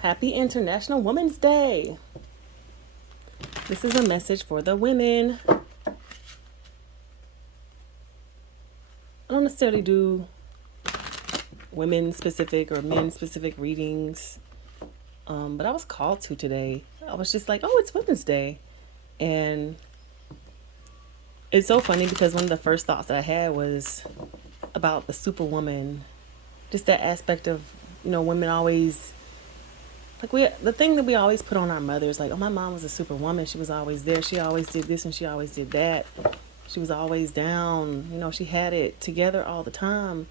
Happy International Women's Day. This is a message for the women. I don't necessarily do women specific or men specific readings, but I was called to today. I was just like, oh, it's Women's Day. And it's so funny because one of the first thoughts that I had was about the superwoman, just that aspect of, women always the thing that we always put on our mothers, like, oh, my mom was a superwoman. She was always there. She always did this and she always did that. She was always down. She had it together all the time.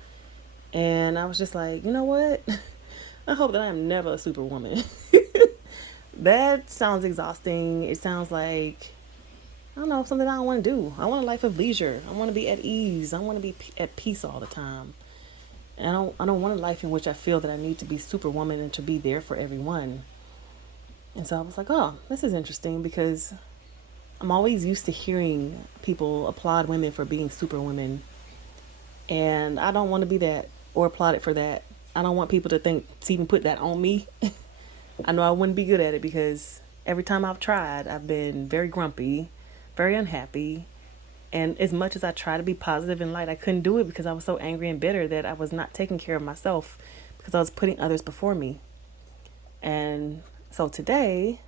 And I was just like, you know what? I hope that I am never a superwoman. That sounds exhausting. It sounds like, I don't know, something I don't want to do. I want a life of leisure. I want to be at ease. I want to be at peace all the time. And I don't want a life in which I feel that I need to be superwoman and to be there for everyone. And so I was like, oh, this is interesting because I'm always used to hearing people applaud women for being superwomen. And I don't want to be that or applauded for that. I don't want people to even put that on me. I know I wouldn't be good at it because every time I've tried, I've been very grumpy, very unhappy. And as much as I try to be positive and light, I couldn't do it because I was so angry and bitter that I was not taking care of myself because I was putting others before me. And so today,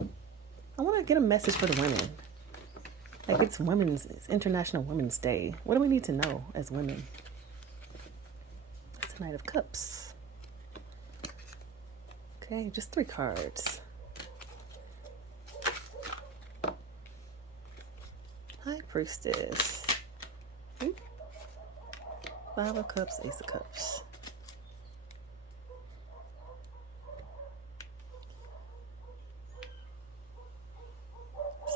I want to get a message for the women. Like, it's International Women's Day. What do we need to know as women? It's the Knight of Cups. Okay, just 3 cards. High Priestess. 5 of Cups, Ace of Cups.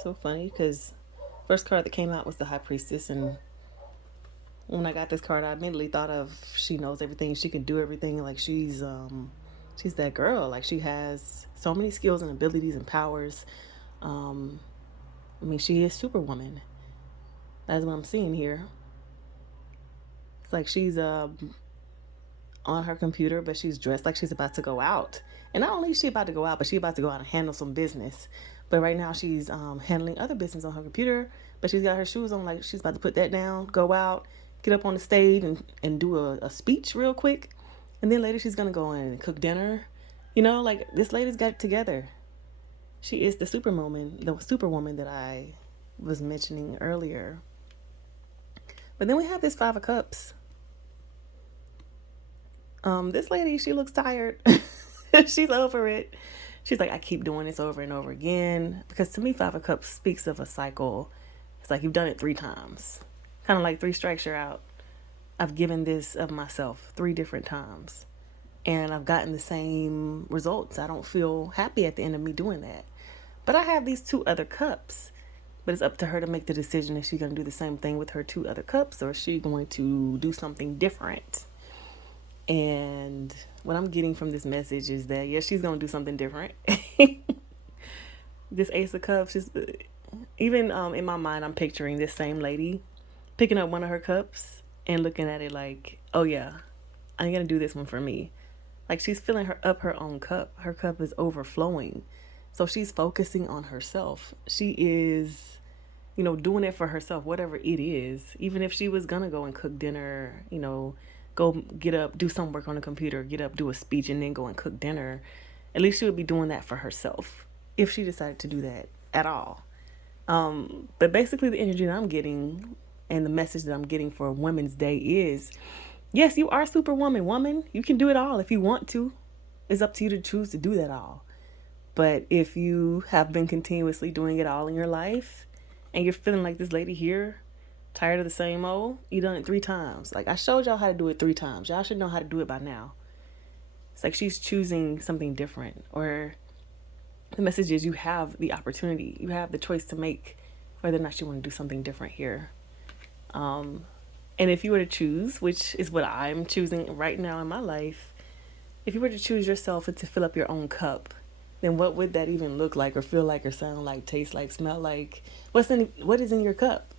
So funny because first card that came out was the High Priestess, and when I got this card, I immediately thought of she knows everything, she can do everything, like she's that girl, like she has so many skills and abilities and powers. She is Superwoman. That's what I'm seeing here. It's like she's on her computer, but she's dressed like she's about to go out. And not only is she about to go out, but she's about to go out and handle some business. But right now she's handling other business on her computer, but she's got her shoes on like she's about to put that down, go out, get up on the stage and do a speech real quick. And then later she's going to go and cook dinner. Like this lady's got it together. She is the superwoman that I was mentioning earlier. But then we have this 5 of Cups. This lady, she looks tired. She's over it. She's like, I keep doing this over and over again. Because to me, 5 of Cups speaks of a cycle. It's like you've done it 3 times. Kind of like 3 strikes, you're out. I've given this of myself 3 different times. And I've gotten the same results. I don't feel happy at the end of me doing that. But I have these 2 other cups. But it's up to her to make the decision if she's going to do the same thing with her 2 other cups, or is she going to do something different. And what I'm getting from this message is that, yes, she's going to do something different. This Ace of Cups, even in my mind, I'm picturing this same lady picking up one of her cups and looking at it like, oh yeah, I'm going to do this one for me. Like she's filling her own cup. Her cup is overflowing. So she's focusing on herself. She is, doing it for herself, whatever it is. Even if she was going to go and cook dinner, go get up, do some work on the computer, get up, do a speech, and then go and cook dinner. At least she would be doing that for herself if she decided to do that at all. But basically the energy that I'm getting and the message that I'm getting for Women's Day is, yes, you are Superwoman, woman. You can do it all if you want to. It's up to you to choose to do that all. But if you have been continuously doing it all in your life and you're feeling like this lady here, tired of the same old, you done it 3 times. Like I showed y'all how to do it 3 times. Y'all should know how to do it by now. It's like she's choosing something different. Or the message is you have the opportunity. You have the choice to make whether or not you want to do something different here. And if you were to choose, which is what I'm choosing right now in my life, if you were to choose yourself and to fill up your own cup, then what would that even look like or feel like or sound like, taste like, smell like? What is in your cup?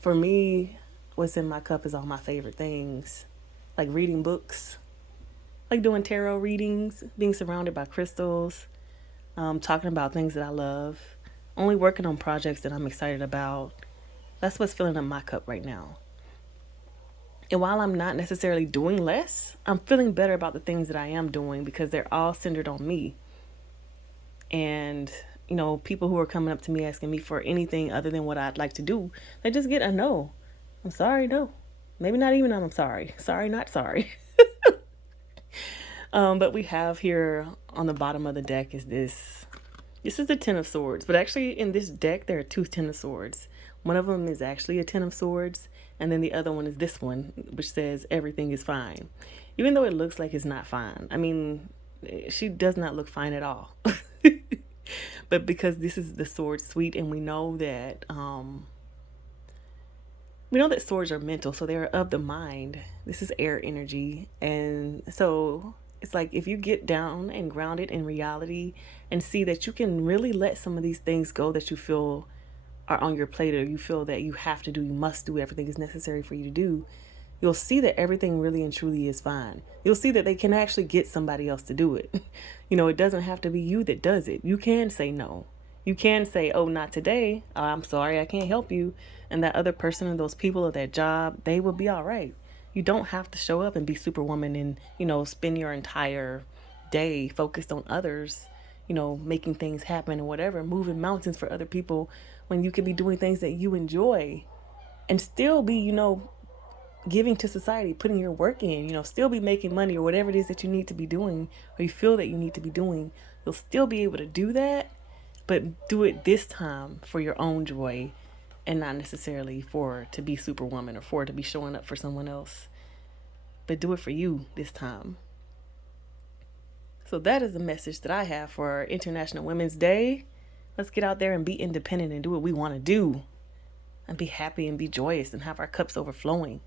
For me, what's in my cup is all my favorite things, like reading books, like doing tarot readings, being surrounded by crystals, talking about things that I love, only working on projects that I'm excited about. That's what's filling up my cup right now. And while I'm not necessarily doing less, I'm feeling better about the things that I am doing because they're all centered on me. And, people who are coming up to me asking me for anything other than what I'd like to do, they just get a no. I'm sorry, no. Maybe not even I'm sorry. Sorry, not sorry. But we have here on the bottom of the deck is this. This is the Ten of Swords. But actually in this deck, there are two Ten of Swords. One of them is actually a Ten of Swords. And then the other one is this one, which says everything is fine. Even though it looks like it's not fine. I mean, she does not look fine at all. But because this is the sword suite, and we know that swords are mental, so they're of the mind. This is air energy. And so it's like if you get down and grounded in reality and see that you can really let some of these things go that you feel are on your plate, or you feel that you have to do, you must do, everything is necessary for you to do, you'll see that everything really and truly is fine. You'll see that they can actually get somebody else to do it. It doesn't have to be you that does it. You can say no. You can say, oh, not today. Oh, I'm sorry, I can't help you. And that other person and those people at that job, they will be all right. You don't have to show up and be superwoman and, spend your entire day focused on others, making things happen and whatever, moving mountains for other people, when you could be doing things that you enjoy and still be, giving to society, putting your work in, still be making money or whatever it is that you need to be doing or you feel that you need to be doing. You'll still be able to do that, but do it this time for your own joy and not necessarily to be superwoman or to be showing up for someone else, but do it for you this time. So that is the message that I have for International Women's Day. Let's get out there and be independent and do what we want to do and be happy and be joyous and have our cups overflowing.